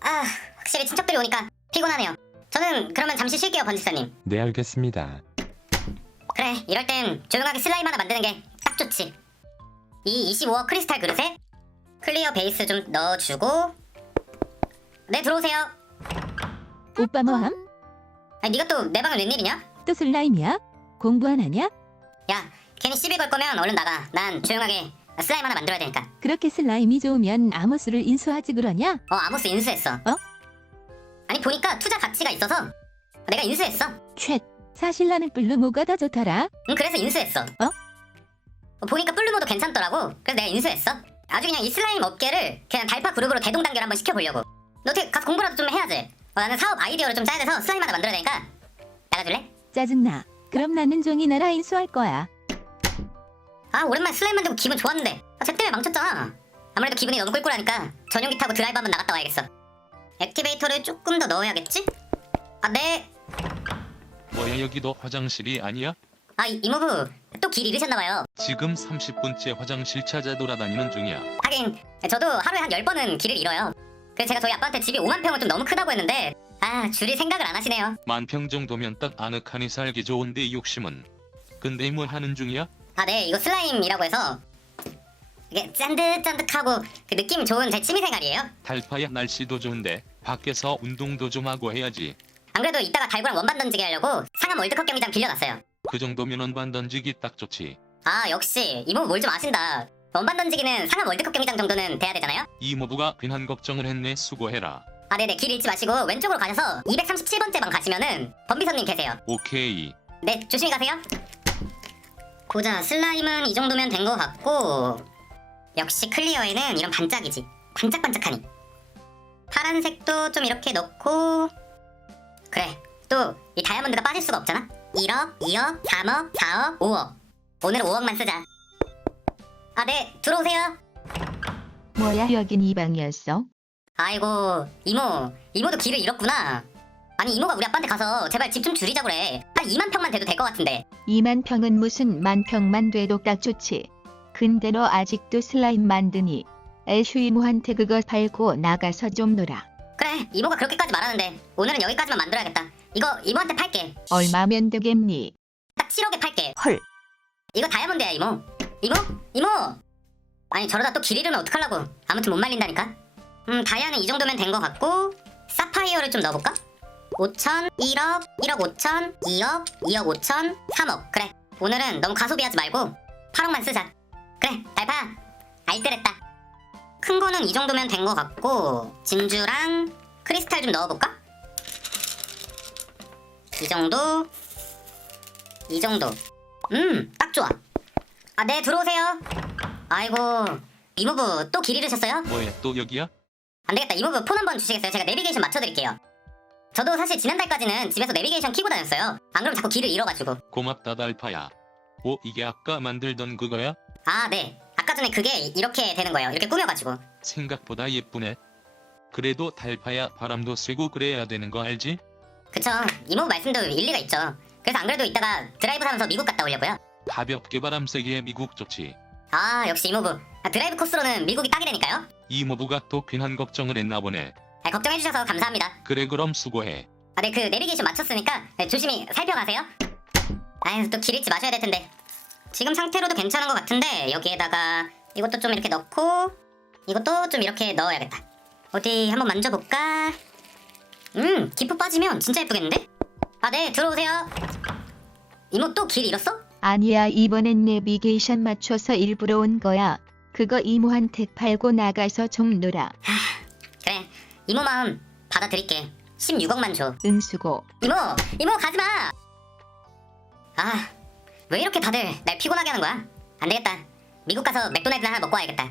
아, 확실히 친척들이 오니까 피곤하네요. 저는 그러면 잠시 쉴게요, 번집사님. 네 알겠습니다. 그래, 이럴 땐 조용하게 슬라임 하나 만드는 게 딱 좋지. 이 25억 크리스탈 그릇에 클리어 베이스 좀 넣어주고 네, 들어오세요. 오빠 뭐함? 아니, 네가 또 내 방은 웬일이냐? 또 슬라임이야? 공부 안 하냐? 야, 괜히 시비 걸 거면 얼른 나가. 난 조용하게 슬라임 하나 만들어야 되니까. 그렇게 슬라임이 좋으면 아모스를 인수하지 그러냐? 어, 아모스 인수했어. 어? 아니, 보니까 투자 가치가 있어서 내가 인수했어. 쉣. 사실 나는 뭐가 더 좋더라. 응, 그래서 인수했어. 어? 어, 보니까 플루모도 괜찮더라고. 그래서 내가 인수했어. 아주 그냥 이 슬라임 업계를 그냥 달파 그룹으로 대동단결 한번 시켜보려고. 너 어떻게 가서 공부라도 좀 해야지. 어, 나는 사업 아이디어를 좀 짜야 돼서 슬라임 하나 만들어야 되니까 나가줄래? 짜증나. 그럼 나는 종이 나라 인수할 거야. 아 오랜만에 슬라임 만들고 기분 좋았는데 아, 쟤 때문에 망쳤잖아. 아무래도 기분이 너무 꿀꿀하니까 전용기 타고 드라이브 한번 나갔다 와야겠어. 액티베이터를 조금 더 넣어야겠지? 아 네. 뭐야 여기도 화장실이 아니야? 아 이- 이모부 또 길 잃으셨나봐요. 지금 30분째 화장실 찾아 돌아다니는 중이야. 하긴 저도 하루에 한 10번은 길을 잃어요. 그래서 제가 저희 아빠한테 집이 5만 평은 좀 너무 크다고 했는데 아 줄일 생각을 안 하시네요. 만평 정도면 딱 아늑하니 살기 좋은데 욕심은. 근데 뭐 하는 중이야? 아 네 이거 슬라임이라고 해서 이게 짠득짠득하고 그 느낌 좋은 제 취미생활이에요. 달파야 날씨도 좋은데 밖에서 운동도 좀 하고 해야지. 안 그래도 이따가 달구랑 원반 던지기 하려고 상암 월드컵 경기장 빌려놨어요. 그 정도면 원반 던지기 딱 좋지. 아 역시 이모 뭘 좀 아신다. 원반 던지기는 상암 월드컵 경기장 정도는 돼야 되잖아요. 이모부가 괜한 걱정을 했네 수고해라. 아 네네 길 잃지 마시고 왼쪽으로 가셔서 237번째 방 가시면은 범비서님 계세요. 오케이. 네 조심히 가세요. 보자. 슬라임은 이 정도면 된 것 같고 역시 클리어에는 이런 반짝이지. 반짝반짝하니. 파란색도 좀 이렇게 넣고 그래. 또 이 다이아몬드가 빠질 수가 없잖아. 1억 2억 3억 4억 5억. 오늘은 5억만 쓰자. 아 네. 들어오세요. 뭐야? 여긴 이 방이었어? 아이고 이모. 이모도 길을 잃었구나 아니 이모가 우리 아빠한테 가서 제발 집 좀 줄이자 그래 한 2만 평만 돼도 될 것 같은데 2만 평은 무슨 만 평만 돼도 딱 좋지. 근데 너 아직도 슬라임 만드니? 애슈이모한테 그거 팔고 나가서 좀 놀아. 그래 이모가 그렇게까지 말하는데 오늘은 여기까지만 만들어야겠다 이거 이모한테 팔게 얼마면 되겠니? 딱 7억에 팔게 헐. 이거 다이아몬드야 이모 이모? 이모 아니 저러다 또 길 잃으면 어떡하려고 아무튼 못 말린다니까 음 다이아는 이 정도면 된 것 같고 사파이어를 좀 넣어볼까? 5천 1억 1억 5천 2억 2억 5천 3억. 그래. 오늘은 너무 가소비하지 말고 8억만 쓰자. 그래 달파 알뜰했다. 큰 거는 이 정도면 된 것 같고 진주랑 크리스탈 좀 넣어볼까? 이 정도? 이 정도. 음 딱 좋아. 아 네 들어오세요. 아이고 이모부 또 길 잃으셨어요? 뭐야 또 여기야? 안 되겠다. 이모부 폰 한번 주시겠어요? 제가 내비게이션 맞춰드릴게요 저도 사실 지난달까지는 집에서 내비게이션 키고 다녔어요 안 그러면 자꾸 길을 잃어가지고 고맙다 달파야. 오 이게 아까 만들던 그거야? 아 네 아까 전에 그게 이렇게 되는 거예요 이렇게 꾸며가지고 생각보다 예쁘네. 그래도 달파야 바람도 쐬고 그래야 되는 거 알지? 그쵸 이모부 말씀도 일리가 있죠 그래서 안 그래도 이따가 드라이브 하면서 미국 갔다 오려고요 가볍게 바람 쐬기에 미국 좋지. 아 역시 이모부 아, 드라이브 코스로는 미국이 딱이라니까요 이모부가 또 괜한 걱정을 했나 보네. 아, 걱정해주셔서 감사합니다 그래 그럼 수고해. 아, 네, 그 내비게이션 맞췄으니까 네, 조심히 살펴가세요. 아유, 또 길 잃지 마셔야 될 텐데. 지금 상태로도 괜찮은 것 같은데 여기에다가 이것도 좀 이렇게 넣고 이것도 좀 이렇게 넣어야겠다. 어디 한번 만져볼까? 음, 기포 빠지면 진짜 예쁘겠는데? 아, 네, 들어오세요. 이모 또 길 잃었어? 아니야 이번엔 내비게이션 맞춰서 일부러 온 거야. 그거 이모한테 팔고 나가서 좀 놀아. 이모 마음 받아드릴게. 16억만 줘. 응수고. 이모, 이모 가지 마. 아, 왜 이렇게 다들 날 피곤하게 하는 거야? 안 되겠다. 미국 가서 맥도날드 하나 먹고 와야겠다.